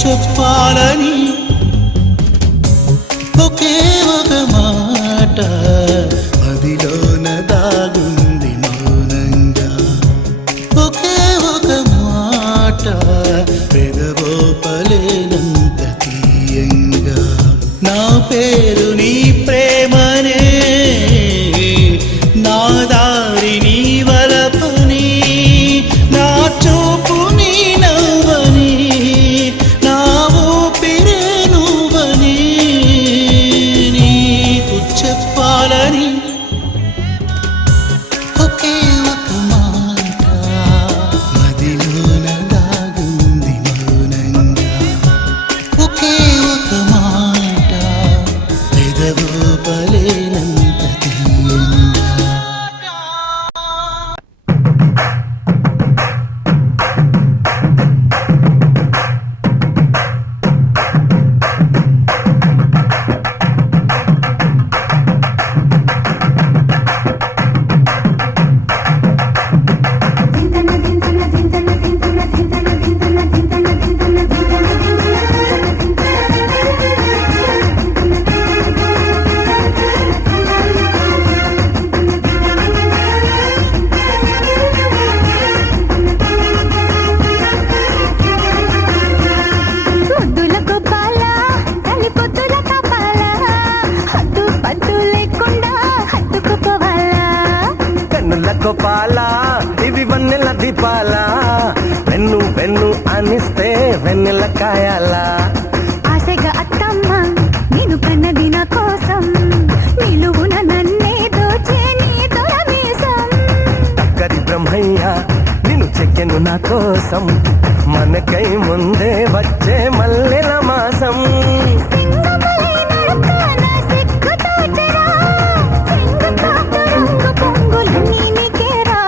చెప్పాలని ఒకే ఒక మాట అదిలోన దాగుంది మౌనంగా. ఒకే ఒక మాట పెదవోపలేనంత తీయంగా. నా పేరు నీ ప్రేమనే, నా దారి నీ వలపుని, నా చూపు నీ నవ్వని, నా ఊపిరే నువ్వని నీకు చెప్పాలని ఒకే ఒక మాట అదిలోన దాగుంది మౌనంగా. ఒకే ఒక మాట పెదవోపలేనంత తీయంగా. ముద్దుల గోపాల తల్లి పొద్దుల కాపాల, హద్దు పద్దు లేకుండా హత్తుకుపోవాలా. కన్నుల గోపాల ఇవి వన్నెల దీపాల, వెన్ను వెన్ను అనిస్తే వెన్నెల కాయాల. ఆశగా అత్తమ్మ నేను కన్నది నా కోసం, నిలువున నన్నే దోచే నీ దొరమీసం. కరి బ్రహ్మయ్య నిన్ను చెక్కెను నా కోసం, మనకై ముందే వచ్చే మల్లెల మాసం. సింగమలై నడక నా సిగ్గుతోటరా, సింగుతోట రంగు పొంగులన్నీ నీకేరా.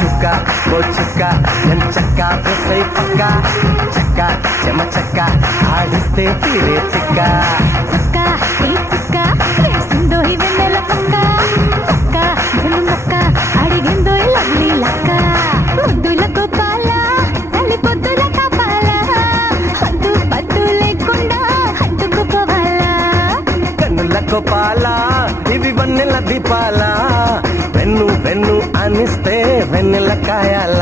చుక్క ఓ చుక్క ఎంచక్క వెసై పక్క, చక్క చెమ చక్క ఆడిస్తే తీరే చిక్క. చుక్క ఈ చుక్క వేసిందో ఈ వెన్నెల పక్క, పక్క జను మొక్క అడిగిందో ఈ లవ్లీ లక్క. ముద్దుల గోపాల తల్లి పొద్దుల కాపాల, హద్దు పద్దు లేకుండా హత్తుకుపోవాలా. కన్నుల గోపాల ఇవి వన్నెల దీపాల, వెన్ను వెన్ను అనిస్తే వెన్నెల కాయాల.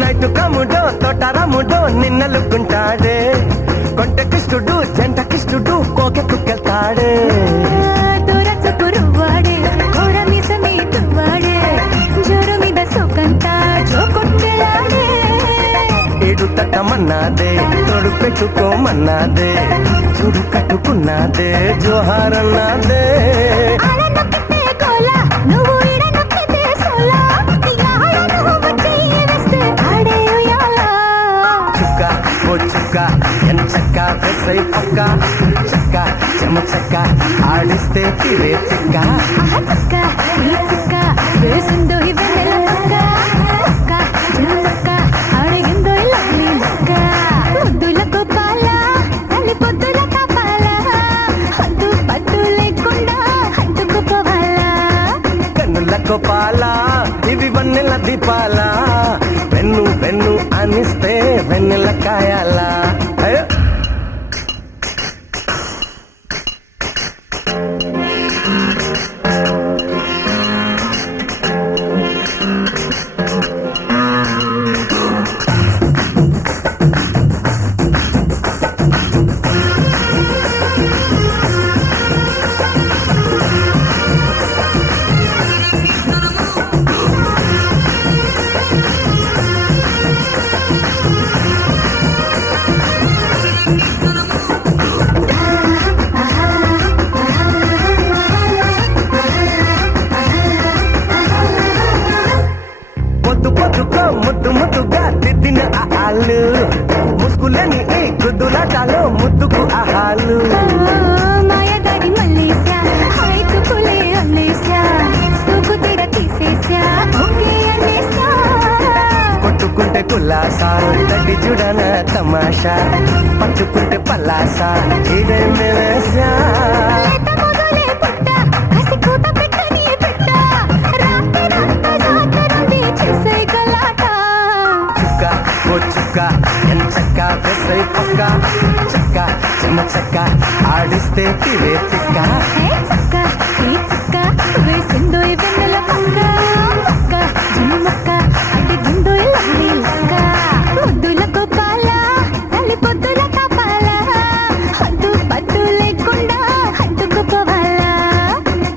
నైటు కముడో తోటరముడో నిన్నలుకుంటాడే, కొంట కిష్టుడు జంట కిష్టుడు కోకెత్తుకెళ్తాడే. దూరచపు రువ్వాడే కోర మీసమే తువ్వాడే, జోరు మీద సోకంతా జోకొట్టెలాడే. ఏడు తట్టమన్నాదే తోడు పెట్టుకోమన్నాదే, చూడు కట్టుకున్నాదే జోహారన్నాదే. ఆడ నొక్కితే గోల, నువ్వు ఈడ నొక్కితే సోల, యాడ నువ్వు వచ్చి వేస్తే ఆడే ఉయ్యాల. చుక్క ఓ చుక్క ఎంచక్క వెసై పక్క, చక్క చెమ చక్క ఆడిస్తే తీరే చిక్క. ఆహా చుక్క ఈ చుక్క వేసిందో ఈ వెన్నెల పక్క, పక్క జను మొక్క అడిగిందో ఈ లవ్లీ లక్క. ముద్దుల గోపాల తల్లి పొద్దుల కాపాల, హద్దు పద్దు లేకుండా హత్తుకుపోవాలా. కన్నుల గోపాల ఇవి వన్నెల దీపాల, వెన్ను వెన్ను అనిస్తే వెన్నెల కాయాల. మల్లెపూలు మాయదారి మల్లేశా హాయ్ చుకులే అల్లేశా సూకు తీర తీసేశా ఓకే అనేశా కొట్టుకుంటే కుల్లాసా తడ్డి చూడన తమాషా పట్టుకుంటే పల్లాసా ఇడే మెలేసా లేత మొదలే పుట్ట కసి కూత పెట్టని పెట్ట రాత్రంతా జాతరుంది చేసే గలాట చుక్క ఓ చుక్క ఎంచక్క వేసై పక్క చక్క చిన్న చక్క ఆడిస్తే తిరే తిక్క ఏ చక్క ఈ చక్క వేసిందో ఈ వెన్నెల పక్క మొక్క జిమ్మ మొక్క అడిగిందో ఈ లవ్లీ లక్క ముద్దుల గోపాల తల్లి పొద్దుల కాపాల హద్దు పద్దు లేకుండా హద్దుకుపోవాలా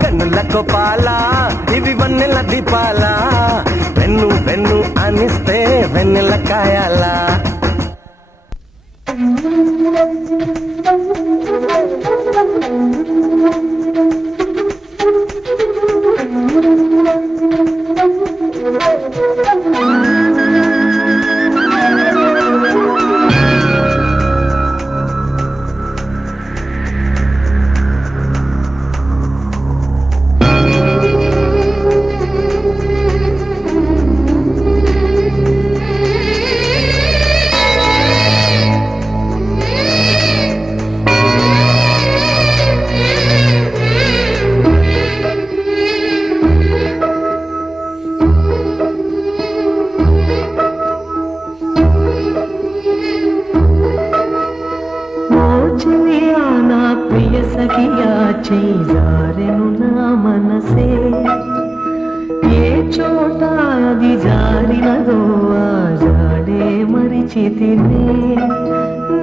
కన్నుల కోపాల ఇవి వన్నెల దీపాల వెన్ను వెన్ను అనిస్తే వెన్నెల కాయాలా सखिया जारेनु ना मनसे ये चोटा అది జారినదో ఆ జాడే మరిచితినే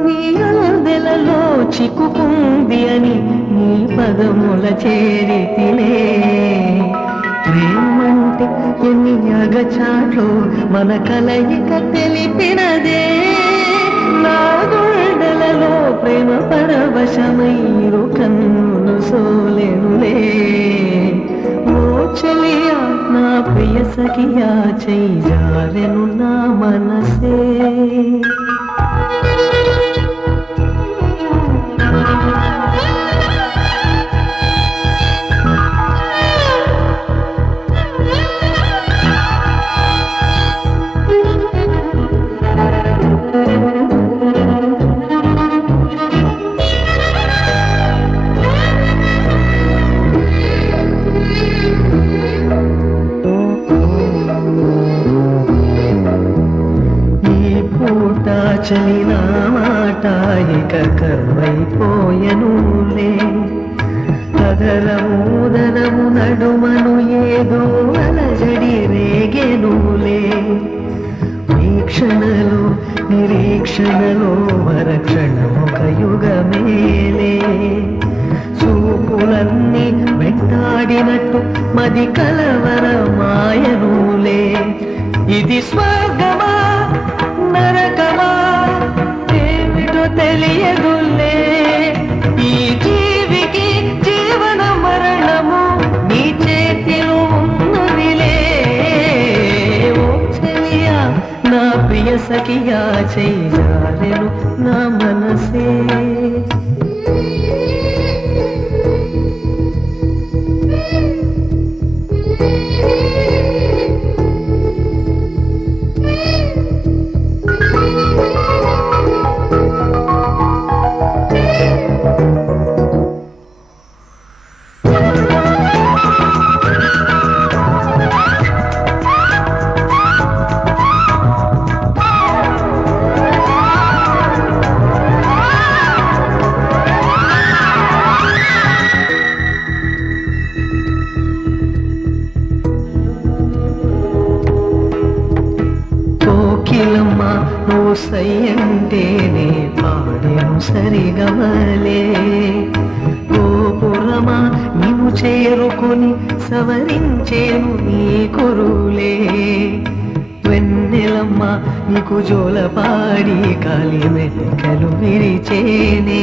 నీ అందెలలో చిక్కుకుంది అని నీ పదముల చేరితినే ప్రేమంటే ఎన్ని అగచాట్లు మన కలయిక తెలిపినదే నా గుండెలలో ప్రేమ పరవశమైరు కన్నులు సోలెనులే ఓ చెలియా నా ప్రియ సఖియా చెయ్యి జారెను నా మనసే చలిన మాట ఇక కరువైపోయెనులే అదరము నడుమను ఏదో అలజడి రేగెనులే వీక్షణలో నిరీక్షణలో మరక్షణమొక యుగమేలే చూపులన్నీ వెంటాడినట్టు మది కలవరమాయనులే ఇది స్వర్గమా నరకమా ఏమిటో తెలియదులే ఈ జీవికి జీవన మరణము నీ చేతిలో ఉన్నదిలే ఓ చెలియా నా ప్రియ సఖియా చెయ్యి జారెను నా మనసే కోకిలమ్మ నువ్వు సయ్యంటేనే పాడేను సరిగమలే గోపురమా నీవు చేరుకొని సవరించేను నీ కురులే వెన్నెలమ్మ నీకు జోలపాడి కాలి మెట్టెలు విరిచేనే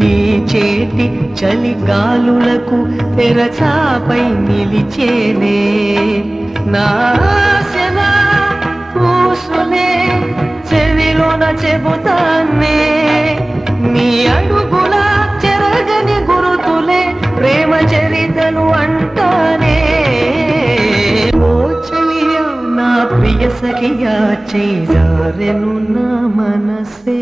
నీ చేతి చలి గాలులకు తెరచాపై నిలిచేనే నా చెవిలోన చెబుతానే నీ అడుగుల చెరగని గురుతులే ప్రేమ చరితలు అంటానే ఓ చెలియా నా ప్రియ సఖియా చేజారెను నా మనసే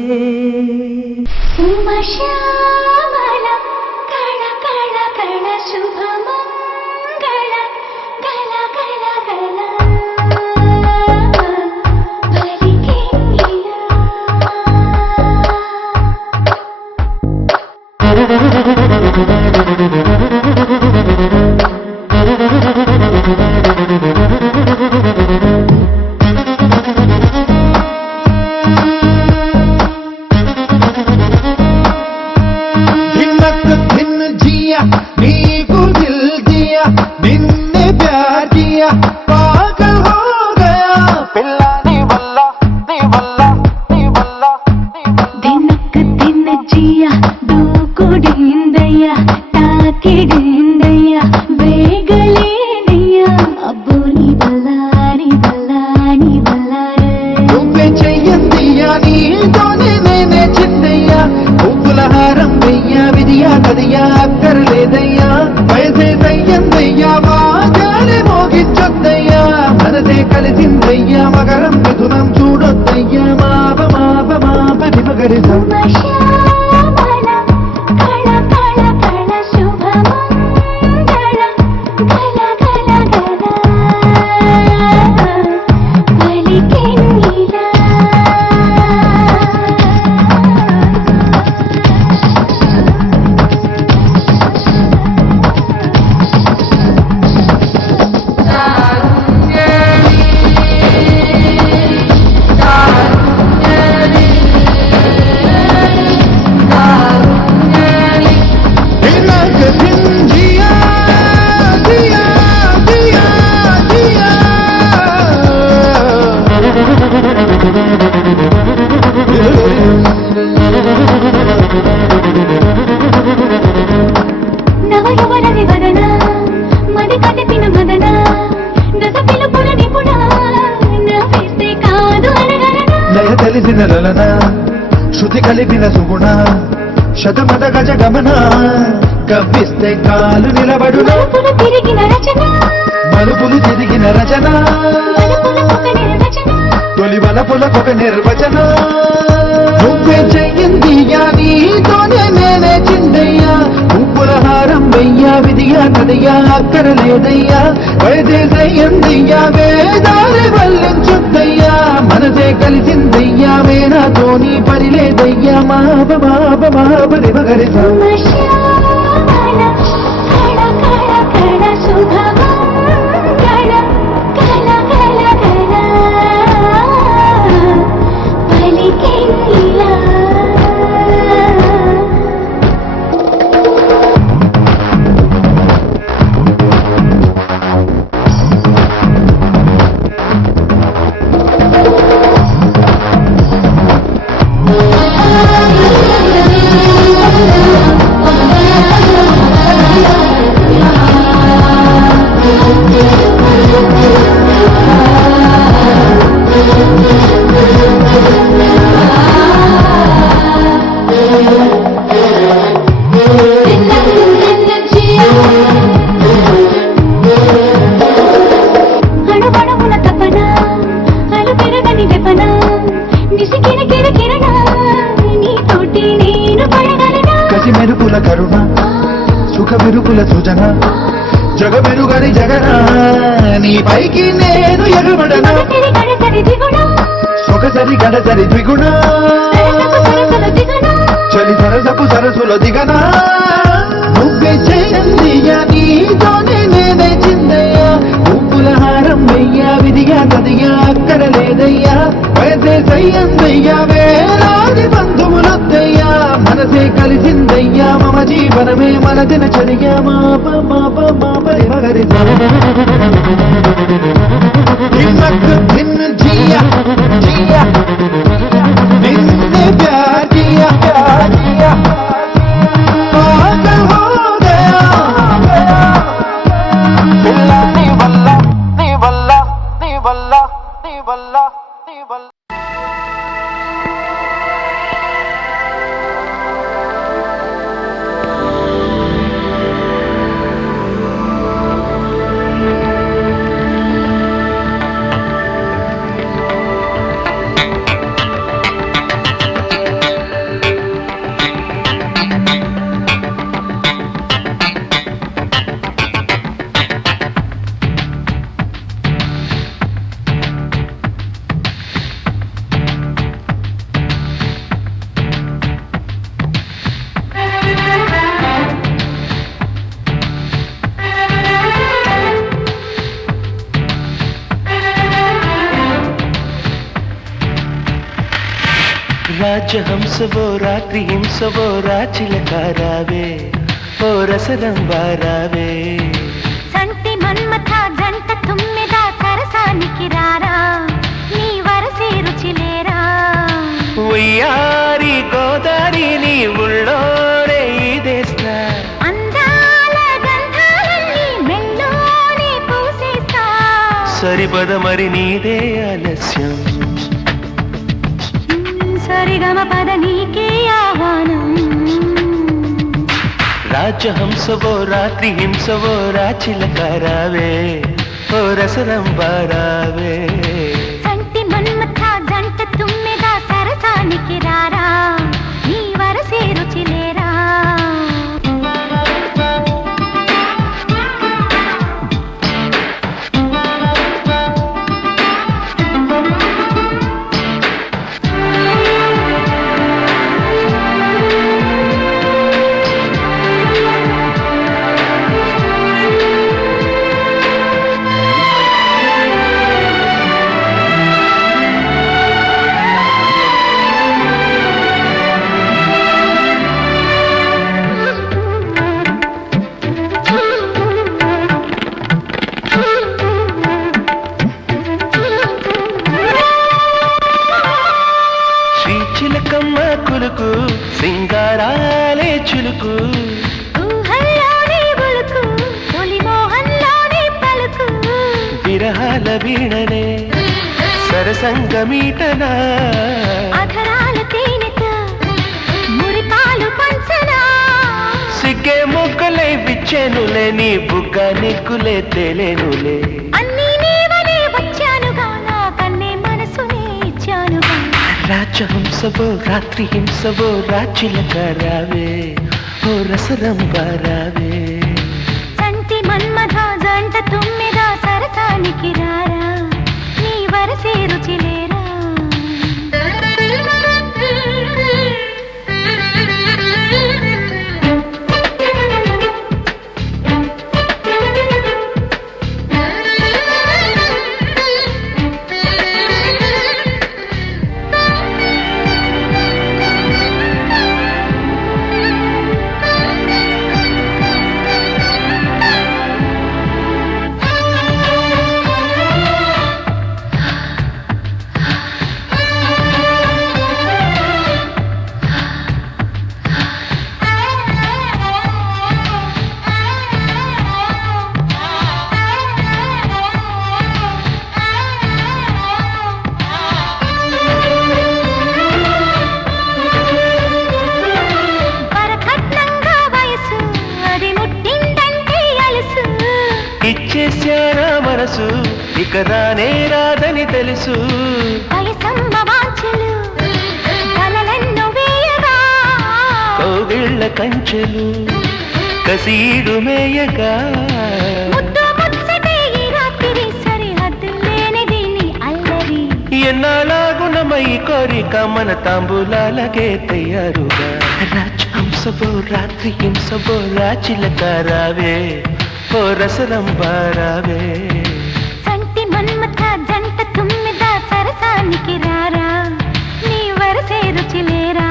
ఉమశ్యామల కళ కళ కళ శుభమంగళ గల గల గల బలికే అక్కర్లేదయ్యా వయసే సయ్యందయ్యా వాగాలి మోగించొద్దయ్యా మనదే కలిసిందయ్యా మకరం మిథునం చూడొద్దయ్యా మాప మాప మాప నిమగరిస శృతి కలిపిన సుగుణ శతమత గజ గమన కవ్విస్తే కాలు నిలబడును మలుపులు తిరిగిన రచన తొలి వలపులకొక నిర్వచన నువ్వే చెయ్యిందియా నీతోనే నేనే చిందయ్యా ఉప్పుల హారం వెయ్యా విధియా కదయ్యా అక్కరలేదయ్యా వైదేశయ్యందియ్యా వేదాలు వల్లించుద్దయ్యా మనసే కలిసిందయ్యా వేనాతోని పని లేదయ్యా మాప మాప మాపరి మగరి మెరుపుల కరుణ సుఖ మెరుపుల సృజన జగ మెరుగడి జగన నీ పైకి నేను ఎగబడనా సొగసరి గడసరి ద్విగుణ చలి సరసపు సరసులో దిగనా నువ్వే చేయందియా నీతోనే నేనే చిందయ్యా ఉప్పుల హారం వెయ్యా విధిగా కదిగా అక్కడ లేదయ్యా వయసే సయ్యందయ్యా వేలాది బంధువులొద్దయ్యా మనసే కలిసిందయ్యా మమ జీవనమే మన దినచర్య మాప మాప మాపరి మగరి జియా జియా నిన్నే ప్యార్ కియా ప్యార్ కియా పాగల్ హో గయా బిల్లా నీ వల్ల నీ వల్ల నీ వల్ల నీ వల్ల నీ వల్ల రాజహంసవో రాత్రి హింసవో రాచిలకారావే ఓ రసరంబారావే సంటి మన్మథ జంట తుమ్మెద సరసానికి రారా నీ వరసే రుచిలేరా ఉయ్యారి గోదారి నీ ఉళ్ళోరే ఇదేస్తా అందాల గంధాలన్నీ మెల్లోనే పూసేస్తా సరిపద మరి నీదే ఆలస్యం సరిగమ పద నీకే ఆహ్వానం రాజహంసవో రాత్రి హింసవో రాచిలకారావే ఓ రసరంబారావే సంటి మన్మథ జంట తుమ్మెద సరసానికి రారా నీ వరసే రుచిలేరా శ్రీచిలకమ్మ కులుకు సింగారాలే చులుకు ఊహల్లోనే బులుకు తొలి మోహంలోనే పలుకు విరహాల వీణనే సరసంగమీటనా అధరాల తేనెత మురిపాలు పంచనా సిగ్గే మొగ్గలై విచ్చెనులే నీ బుగ్గ నిక్కులే తేలేనులే అన్నీ నీవనే వచ్చానుగా నా కన్నే మనసునే ఇచ్చానుగా రాజహంసవో రాత్రి హింసవో రాచిలకారావే ఓ రసరంబారావే సంటి మన్మథ జంట తుమ్మెద సరసానికి రారా నీ వరసే రుచిలేరా వరకట్నంగా వయసు అది ముట్టిందంటే అలసు ఇచ్చేశారా మనసు ఇక రానే రాదని తెలుసు వయసమ్మ వాంఛలు కలలెన్నో వేయగా కోగిళ్ళ కంచెలు కసీడు మేయగా ముద్దు ముచ్చటే ఈ రాత్రి సరిహద్దు లేనిది నీ అల్లరి ఎన్నాళ్ళగుణమై కోరిక మన తాంబూలాలకే తయారుగా రాజహంసవో రాత్రి హింసవో రాచిలకారావే ఓ రసరంబారావే సంటి మన్మథ జంట తుమ్మెద సరసానికి రారా నీ వరసే రుచిలేరా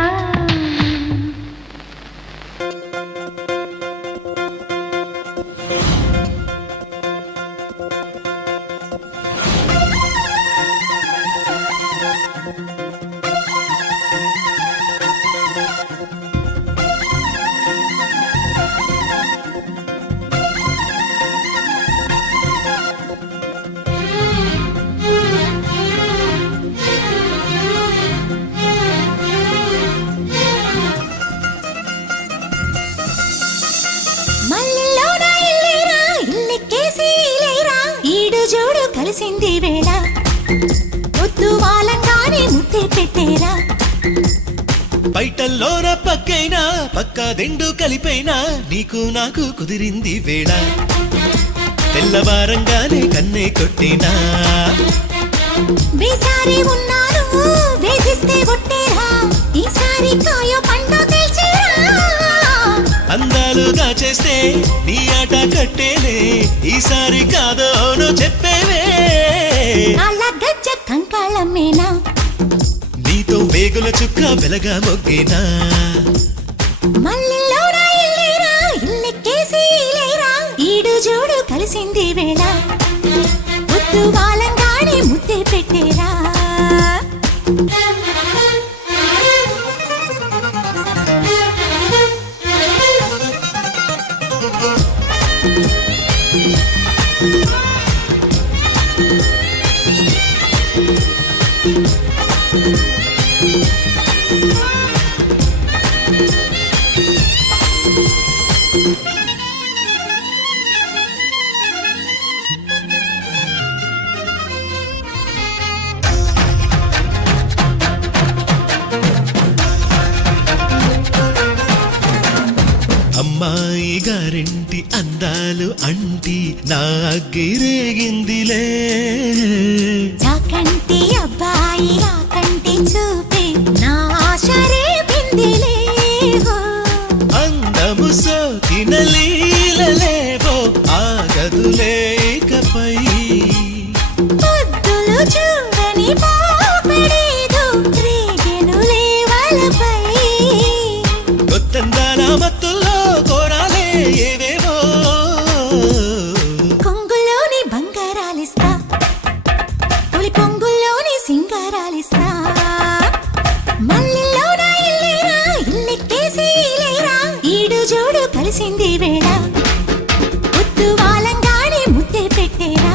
మల్లెలోన ఇల్లేరా ఇల్లెక్కేసి ఇలేరా ఈడు జోడు కలిసింది వేళ పొద్దు వాళ్ళ కాని ముద్దే పెట్టేరా బయటల్లోన పక్కైనా పక్క దిండు కలిపైనా నీకు నాకు కుదిరింది వేళ తెల్లవారంగానే కన్నే కొట్టినా వేసారి ఉన్నారు వేసిస్తే ఒట్టేరా ఈసారి కాయ పండు తెలిచేరా అందాలుగా చేస్తే నీ ఆట కట్టేనే ఈసారి కాదో అవును చెప్పేవే అలా గజ్జ కంకాళమేనా నీతో మేగుల చుక్క వెలగా మొక్కినా మల్లెల్లోనా ఎల్లేరా ఇల్లెక్కేసి లేరా ఈడు జోడు కలిసింది వేళ ముద్దు వాలంగానే ముద్దే పెట్టేరా అమ్మాయి గారింటి అందాలు అంటి నాగిరేగిందిలే చాకంటి అబ్బాయి రాకంటి చూపే నా ఆశరే బిందిలే అందము సోకిన లీలలేవో ఆగదులేకపై పొద్దులు చూడని పోకడేదో రేగెనులే వలపై కొత్తందాల మత్తుల్లో కోరాలే ఏవేవో కొంగులోని బంగారాలిస్తా తొలి పొంగుల్లోని సింగారాలిస్తా మల్లెల్లోన ఎల్లేరా ఇల్లెక్కేసి లేరా ఈడు జోడు కలిసింది వేళ ముద్దు వాలంగానే ముద్దే పెట్టేరా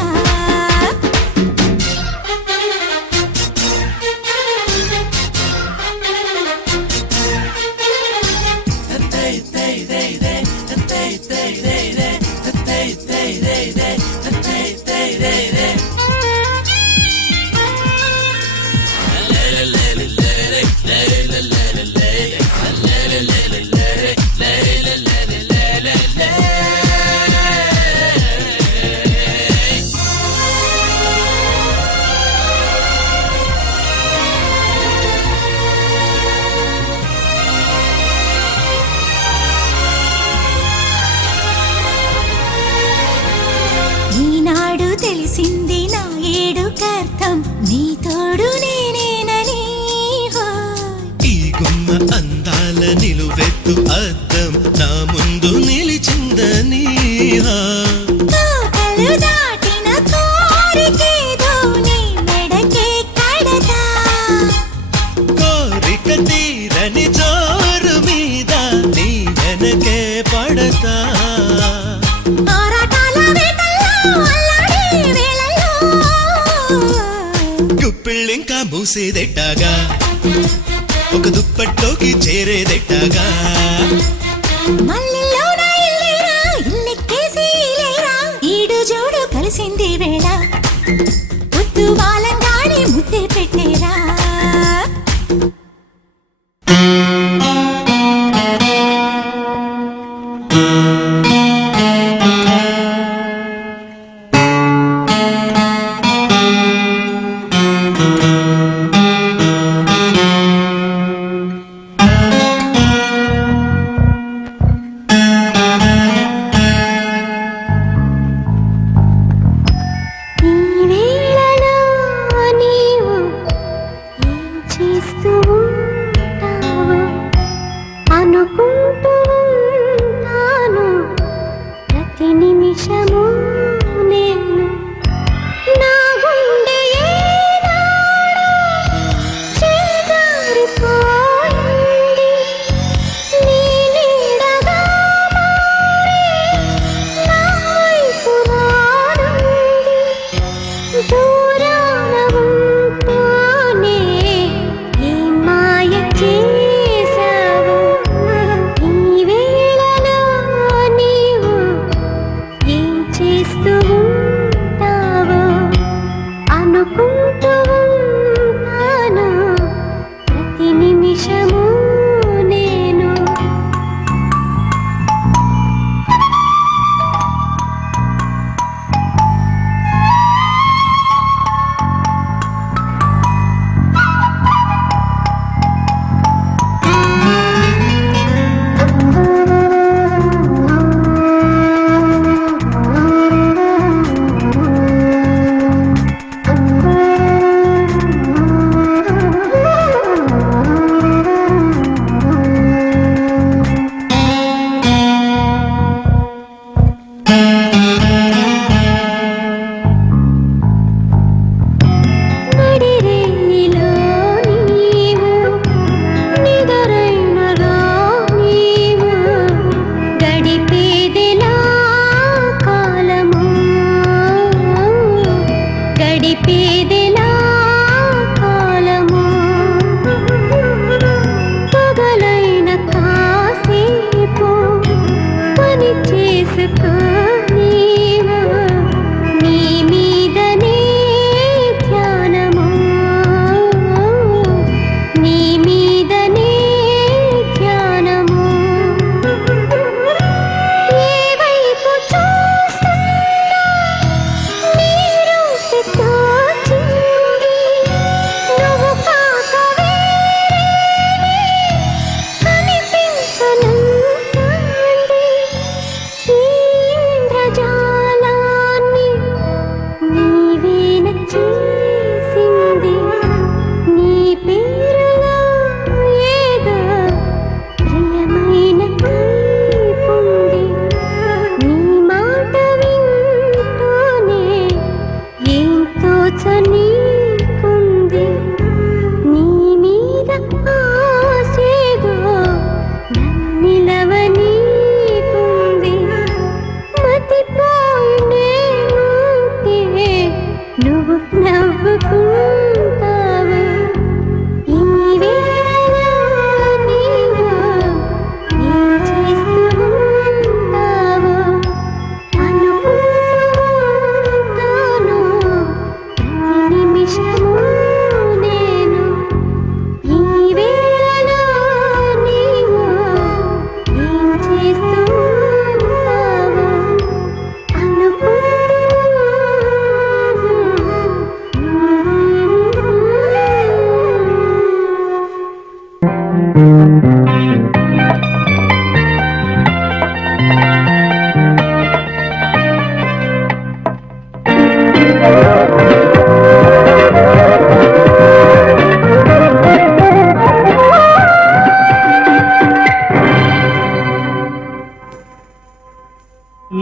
ఈనాడు తెలిసింది నా ఏడు కర్థం నీ తోడు నేనేనని ఈ గుమ్మ అందాల నిలువెత్తు అద్దం నా ముందు నిలిచిందని తోకలు దాటిన కోరికేదో నీ మెడకే కడతా కోరిక తీరని జోరు మీద నీ వెనకే పడతా ఆరాటాల వేటల్లో అల్లాడే వేళల్లో గుప్పిళ్ళింకా మూసేదెట్టాగా ఒక దుప్పట్లోకి చేరేదెట్టాగా మల్లెల్లోన ఎల్లేరా ఇల్లెక్కేసి లేరా ఈడు జోడు కలిసింది వేళ ముద్దు వాలంగానే ముద్దే పెట్టేరా ఈ వేళలో నీవు ఏం చేస్తూ ఉంటావు అనుకుంటూ ఉంటాను ప్రతి నిమిషము నేను నా గుండె ఏనాడో చేజారిపోయింది నీ నీడగా మారి నా వైపు రానుంది దూరాన ఉంటూనే ఏ మాయ చేసావు ఈ వేళలో నీవు ఏం చేస్తావు మతిపోయి నేనుంటే నువ్వు నవ్వుకుంటావు. ఈ వేళలో నీవు ఏం చేస్తూ ఉంటావు? అనుకుంటాను ప్రతి నిమిషము నేను. ఈ వేళలో నీవు ఏం చేస్తూ ఉంటావు?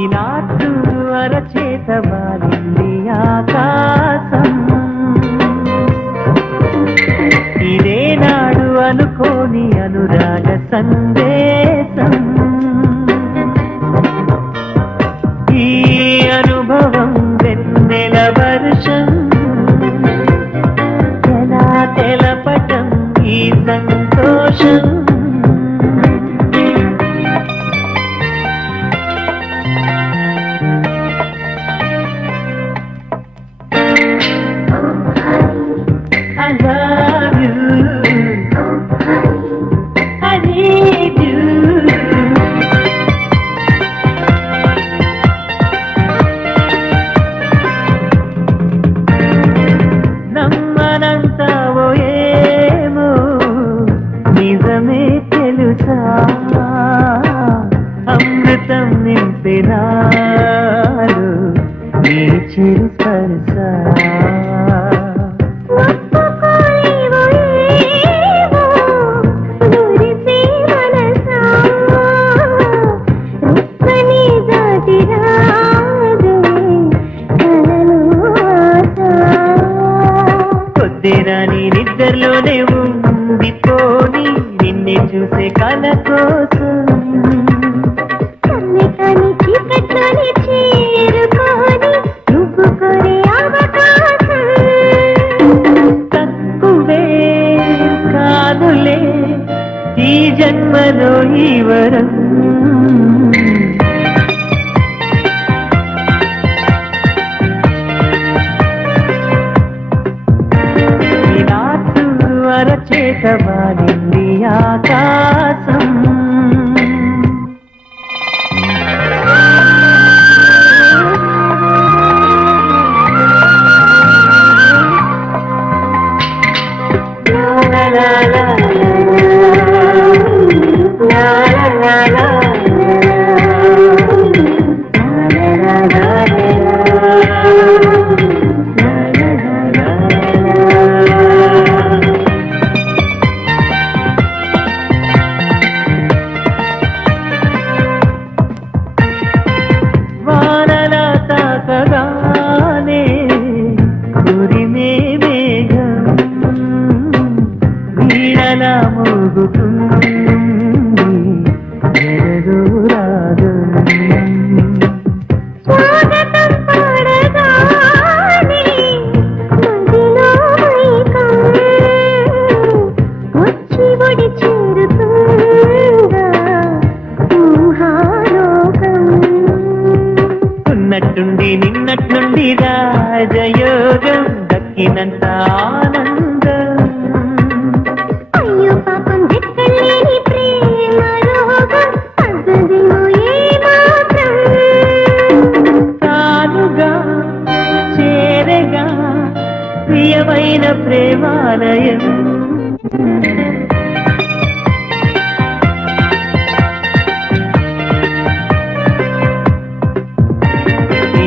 ఈనాడు అరచేత మారింది ఆకాశం, ఇదేనాడు అనుకోని అనురాగ సందేశం. ఈ అనుభవం వెన్నెల వర్షం, ఎలా తెలపటం ఈ సంతోషం. I love you, I need you. నమ్మనంటావో ఏమో నిజమే తెలుసా, అమృతం నింపినారు నీ చిరు స్పర్శ. పొద్దురాని నిద్రలోనే ఉండిపోని నిన్నే చూసే కల కోసం, చీకట్లోనే చేరుకోని నువ్వు కోరే అవకాశం. తక్కువే కాదులే ఈ జన్మలో ఈ వరం. అరచేత మారింది ఆకాశం. వానలా తాకగానే కురిమే మేఘం, వీణలా మోగుతుంది రాగం. స్వాగతం పాడగానే మదిలో మైకం వచ్చి ఒడి చేరుతుందా ఊహాలోకం. ఉన్నట్టుండి నిన్నట్టుండి రాజయోగం దక్కినంత ఆనందం. అయ్యో పాపం దిక్కలేని ప్రేమ రోగం తగ్గదేమో ఏమాత్రం. తానుగా చేరగా ప్రియమైన ప్రేమాలయం.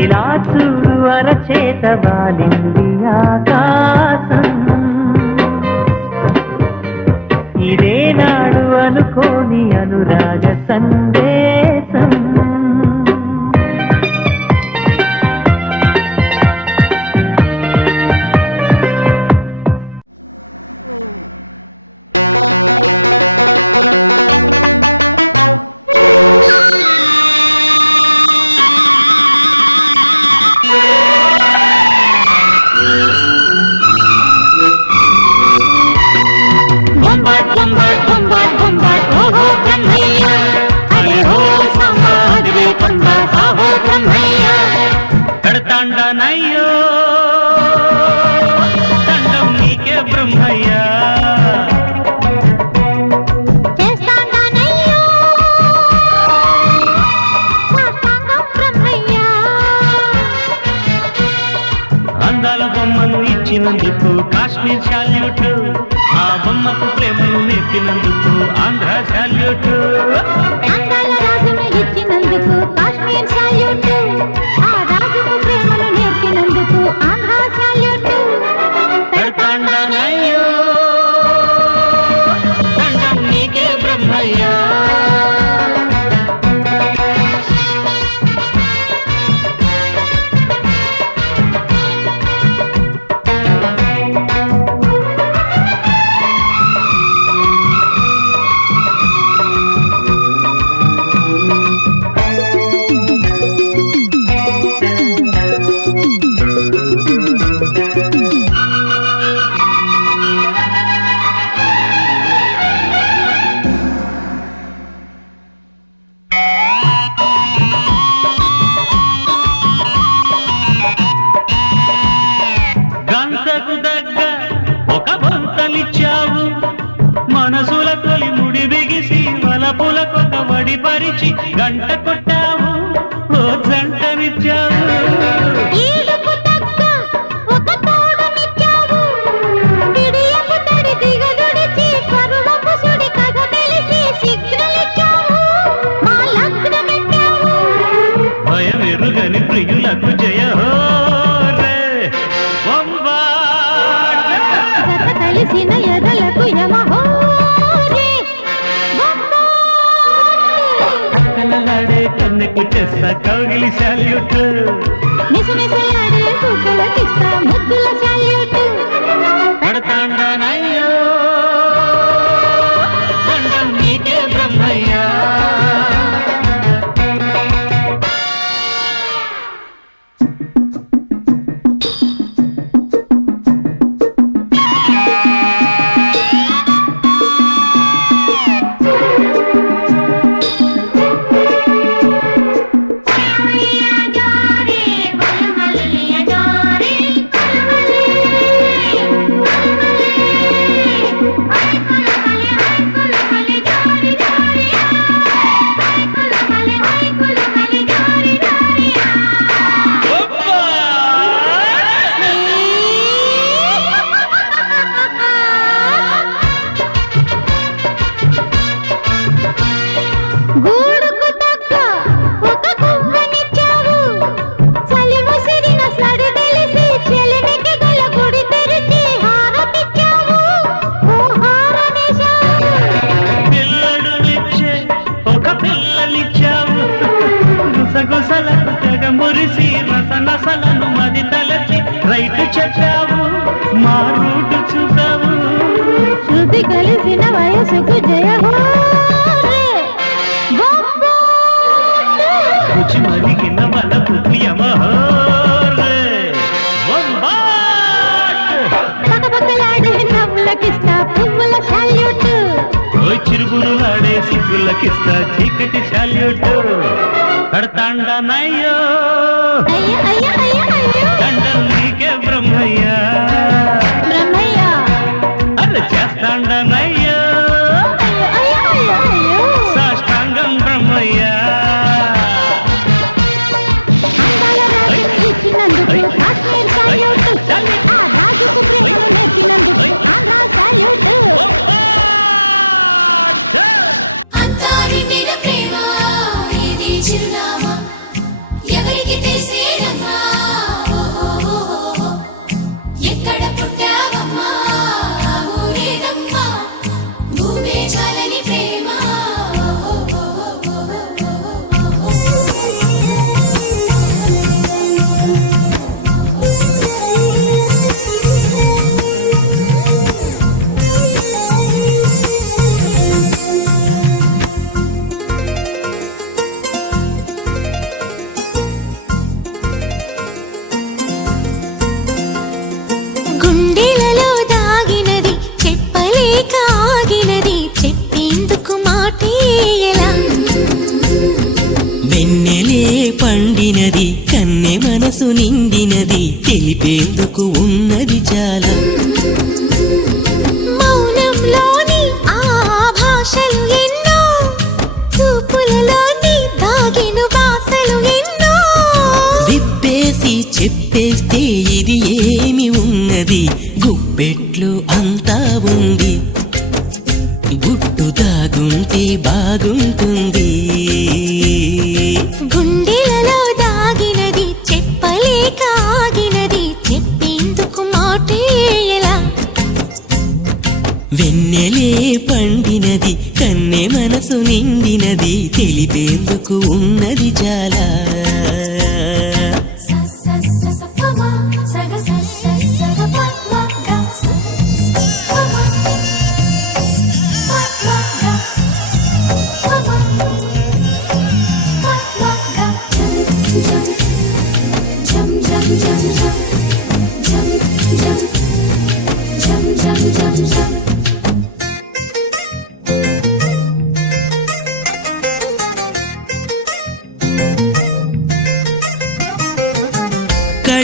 ఇలా చూడు అరచేత వాలింది ఆకాశం, ఇదేనాడు అనుకోని అనురాగ సందేశం. బొంబాట్ బొంబాట్ బొంబాట్ ఓహో బ్రహ్మయ్య హరి హో సమాధివే పంబా సాహో బ్రహ్మయ్య కడతాండానయ్యో దండం నీకే బ్రహ్మయ్యా చేస్తానయ్యో సాష్టాంగం బ్రహ్మయ్య అందాల బొమ్మను ఇచ్చినందుకు కాశ్మీర్ శాల్యూట్ ఆ బొమ్మకు ప్రేమను నేర్పినందుకు ఆంధ్ర శాల్యూట్ అందాల రాజును ఇచ్చినందుకు కాశ్మీర్ సాల్యూట్ ఆ రాజుకు ప్రేమను నేర్పినందుకు ఆంధ్ర సాల్యూట్ కడతాండానయ్యో దండం నీకే బ్రహ్మయ్యా గంటకు దగ్గ ఒక బొంతలిచ్చావు మనసుల తొలి ముడి బిగిసి వలపులకొక వడి పరిచి గంట కొట్టావు ఓ జంటనిచ్చావు ఈడుకు తగ్గ ఒక తోడునిచ్చావు గిడియపు తడి దిగదుడిచి పరువపు సుడి కథ తెలిసి సిగ్నలిచ్చావు మా లగ్నమెట్టావు భయమెరుగని ప్రియులకు జయ హో రే బొంబాట్. జత కలిసిన ఎదలకు యమహోరే కలలాడే కన్నెకు చేస్తా కౌగిలి శాల్యూట్ మిసమిసలాడే కుక్కలకిస్తా ముద్దుల సాల్యూట్ కడతాండానయ్యో దండం నీకే బ్రహ్మయ్యా గూడుకు తగ్గ ఒక గువ్వనిచ్చావు చలి ముసిరిన సడి తెలిసి చెలిమికి గల గుడి తెరిచి హారతిచ్చావు ఓ హారనిశావు పిల్లడు నిచ్చే ఒక పిల్లనిచ్చావు గుసగుసలకు తెగ మురిసి రసనసలను మది తలచి రైట్ చెప్పావు మా రూటు చూపావు శృతి కలిసిన వయసుకు జయ హోరే రుచి మరిగిన వలపు యమహోరే బొంబాట్. పక్కపక్కలాడే నవ్వులకిస్తా పువ్వుల సాల్యూట్ ఓ చిరుగురులాడే సిగ్గులకిస్తా చీకటి శాల్యూట్ కడతాండానయ్యో అయ్య అయ్య అయ్య అయ్యో దండం నీకే బ్రహ్మయ్యా బ్రహ్మయ్య అరే చేస్తాండానయ్యో అయ్యో అయ్యో అయ్యో అయ్యో సాష్టాంగం బ్రహ్మయ్యా అందాల రాజును ఇచ్చినందుకు కాశ్మీర్ సాల్యూట్ ఆ రాజుకు ప్రేమను నేర్పినందుకు ఆంధ్ర సాల్యూట్ అంతా నిండిన ప్రేమ ఇది చిరునామా ఎవరికి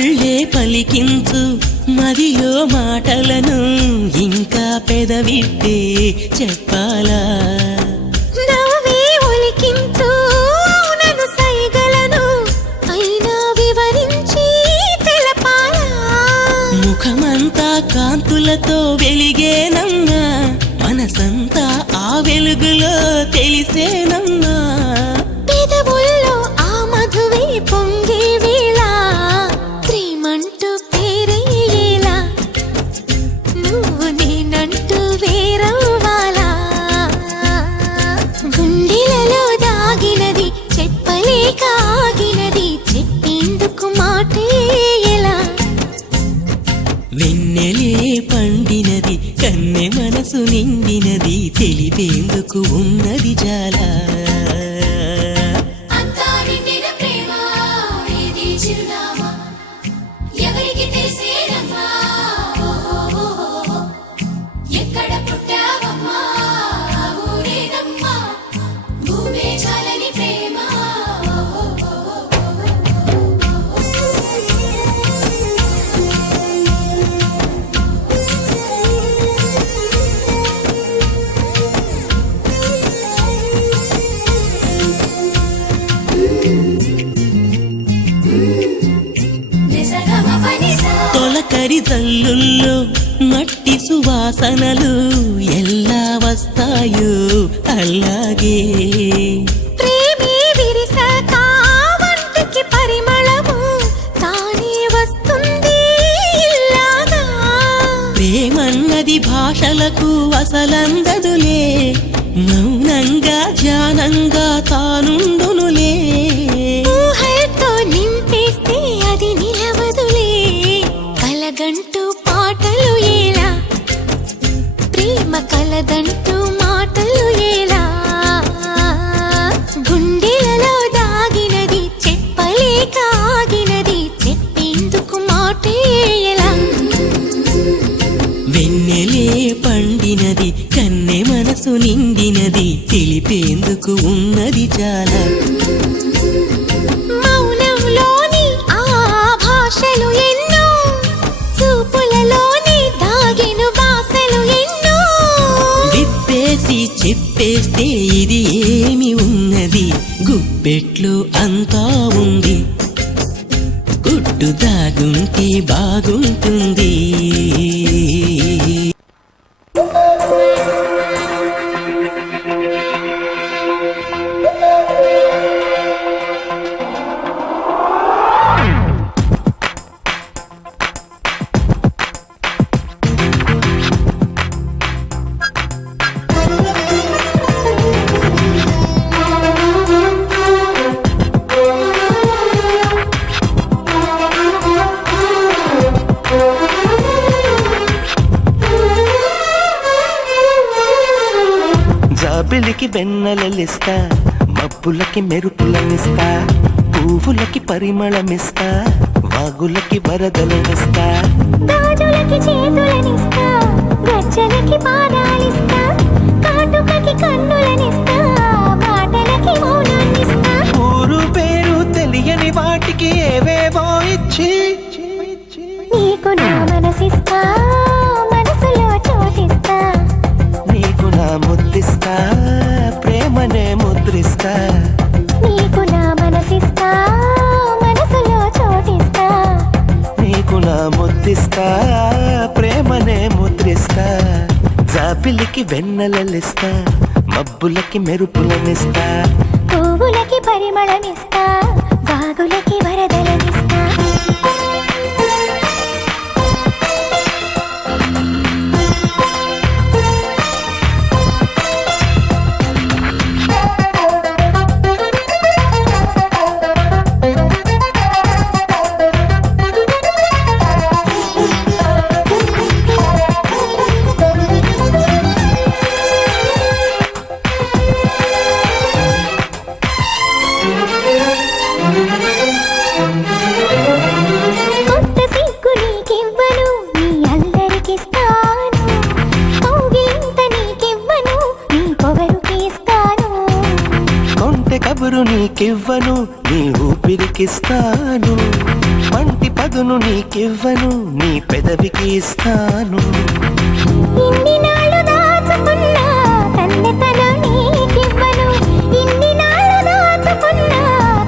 మళ్ళీ పలికించు మదిలో మాటలను ఇంకా పెదవిట్టే చెప్పాలా నవ్వే ఒలికించు నన్ను సైగలను అయినా వివరించి తెలపాలా ముఖమంతా కాంతులతో వెలిగేనమ్మా మనసంతా ఆ వెలుగులో తెలిసేనమ్మా పెదవుల్లో ఆ మధువే పొంగే వేళ ప్రేమంటూ పేరయ్యేలా నువ్వు నేనంటూ వేరవ్వాలా గుండెలలో దాగినది చెప్పలేక ఆగినది చెప్పేందుకు మాటే ఎలా వెన్నెలే పండినది కన్నె మనసు నిండినది తెలిపేందుకు ఉన్నది చాలా అంతా నిండిన ప్రేమ ఇది చిరునామా ఎవరికి తెలిసేనమ్మా ఎక్కడ పుట్టావమ్మా ఊరేదమ్మా భూమే చాలని ప్రేమ తొలకరి జల్లుల్లో మట్టి సువాసనలు ఎలా వస్తాయో అలాగే ప్రేమే విరిసాక వంటికి పరిమళము తానే వస్తుంది ఇల్లాగా ప్రేమన్నది భాషలకు అసలందదులే మౌనంగా ధ్యానంగా తానుండునులే ఊహలతో నింపేస్తే అది నిలవదులే కలగంటూ పాటలు ఎలా ప్రేమ కలగంటూ మాటలు ఎలా గుండెలలో దాగినది చెప్పలేక ఆగినది చెప్పేందుకు మాటే ఎలా వెన్నెలే పండినది కన్నె మనసు నిండినది తెలిపేందుకు ఉన్నది చాలా మౌనంలోని ఆ భాషలు ఎన్నో చూపులలోని దాగిన భాషలు ఎన్నో విప్పేసి చెప్పేస్తే ఇది ఏమి ఉన్నది గుప్పెట్లు అంతా ఉంది గుడ్డు తాగుంటే బాగుంటుంది జాబిలికి వెన్నెలలిస్తా మబ్బులకి మెరుపులనిస్తా పువ్వులకి పరిమళమిస్తా వాగులకి వరదలనిస్తా గాజులకి చేతులనిస్తా గజ్జలకి పాదాలిస్తా కాటుకకి కన్నులనిస్తా మాటలకి మౌనాన్నిస్తా ఊరు పేరు తెలియని వాటికి ఏవేవో ఇచ్చి నీకు నా మనసిస్తా మనసులో చోటిస్తా నీకు నా ముద్దిస్తా ప్రేమనే ముద్రిస్తా నీకు నా మనసిస్తా మనసులో చోటిస్తా నీకు నా ముద్దిస్తా ప్రేమనే ముద్రిస్తా జాబిలికి వెన్నెలలిస్తా మబ్బులకి మెరుపులనిస్తా పువ్వులకి పరిమళమిస్తా వాగులకి వరదలనిస్తా కబురు నీకివ్వను నీ ఊపిరికిస్తాను పంటి పదును నీకివ్వను నీ పెదవికి ఇస్తాను ఇన్ని నాళ్ళు దాచుకున్నా కన్నెతనం నీకివ్వను ఇన్ని నాళ్ళు దాచుకున్నా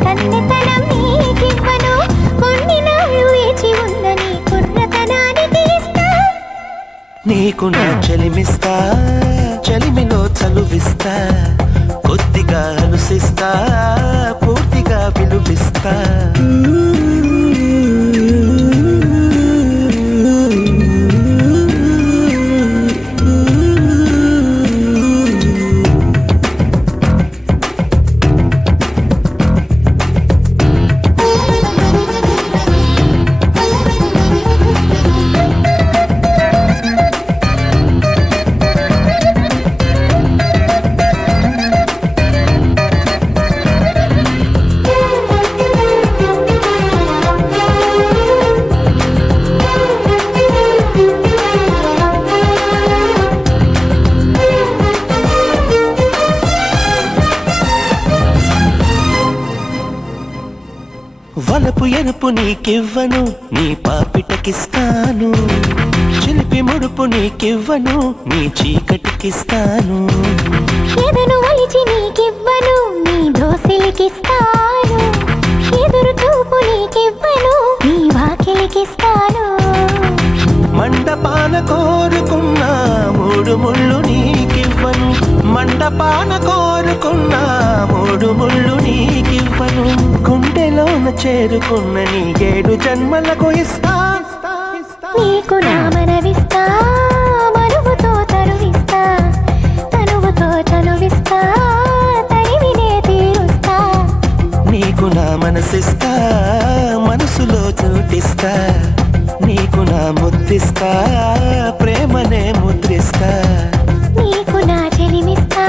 కన్నెతనం నీకివ్వను కొన్ని నాళ్ళు వేచి ఉన్న నీ కుర్రతనానికి ఇస్తా నీకు నా చెలిమిస్తా చెలిమిలో చలువిస్తా కొద్దిగా అలుసిస్తా పూర్తిగా విలువిస్తా వలపు ఎరుపు నీకివ్వను నీ పాపిటకిస్తాను చిలిపి ముడుపు నీకివ్వను నీ చీకటికిస్తాను ఎదును వలిచి నీకివ్వను నీ దోసిలికిస్తాను ఎదురు చూపు నీకివ్వను నీ వాకిలికిస్తాను మండపాన కోరుకున్న మూడు ముళ్ళు నీకివ్వను మండపాన కోరుకున్న మూడు ముళ్ళు నీకివ్వను గుండెలోన చేరుకున్న నీ 7 జన్మలకు ఇస్తా నీకు నా మనవిస్తా మనువుతో తరువిస్తా తనువుతో చనువిస్తా తరివినే తీరుస్తా నీకు నా మనసిస్తా మనసులో చోటిస్తా నీకు నా ముద్దిస్తా ప్రేమనే ముద్రిస్తా నీకు నా చెలిమిస్తా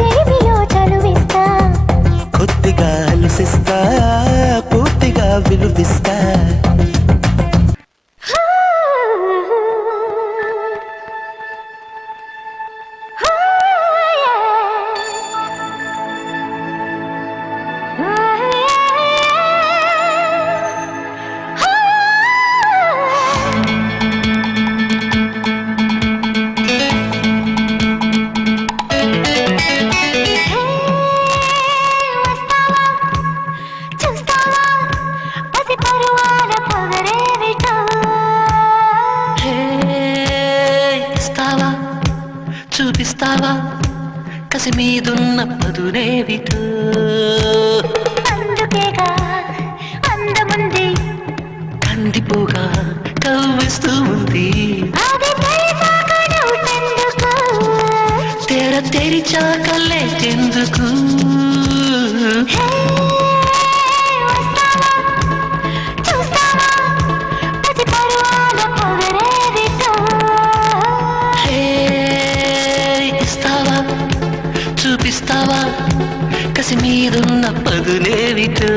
చెలిమిలో చలువిస్తా కొద్దిగా అలసిస్తా పూర్తిగా విలువిస్తా చూపిస్తావా కసి మీదున్న పదునేవిటో అందుకేగా అందముంది కందిపోగా కవ్విస్తూ ఉంది తెర తెరిచాక లేచెందుకు చూపిస్తావా కసి మీదున్న పదునేవిటో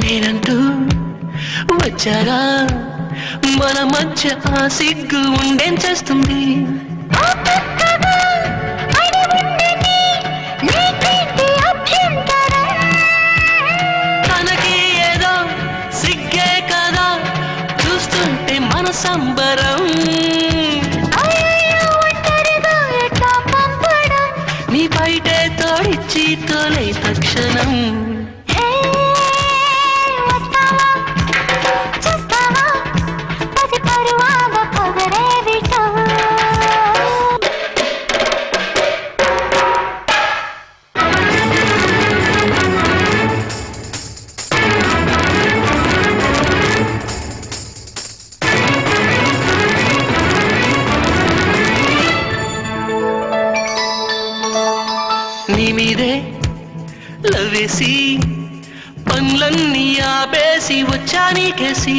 నేనంటూ వచ్చాగా మన మధ్య ఆ సిగ్గు ఉండేం చేస్తుంది తనకి ఏదో సిగ్గే కదా చూస్తుంటే మన సంబరం నీ బయటే తోడిచ్చి తోలే తక్షణం నీ మీదే లవేసి పనులన్నీ ఆపేసి వచ్చా నీకేసి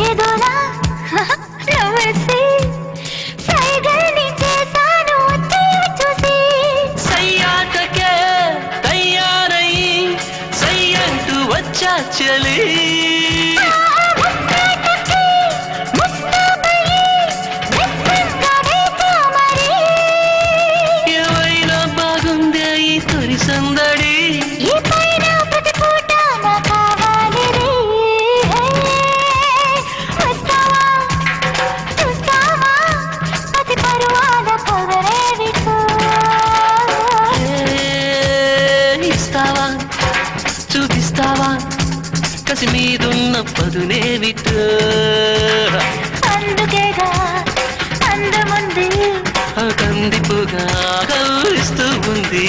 ఏదోలా నవ్వేసి సైగల్ని చేశాను వచ్చి చూసి సయ్యాటకే తయారై సయ్యంటూ వచ్చా చలి ఏమైనా బాగుందే ఈ తొలి సందడి ఈ పైన ప్రతి పూట నా కావాలి రే. వస్తావా చూస్తావా అతి పరువాల పొగరేవితో ఇస్తావా చూపిస్తావా కసి మీదున్న పదునేమిటో అందుకేగా అందముంది కందిపుగా కలుస్తూ ఉంది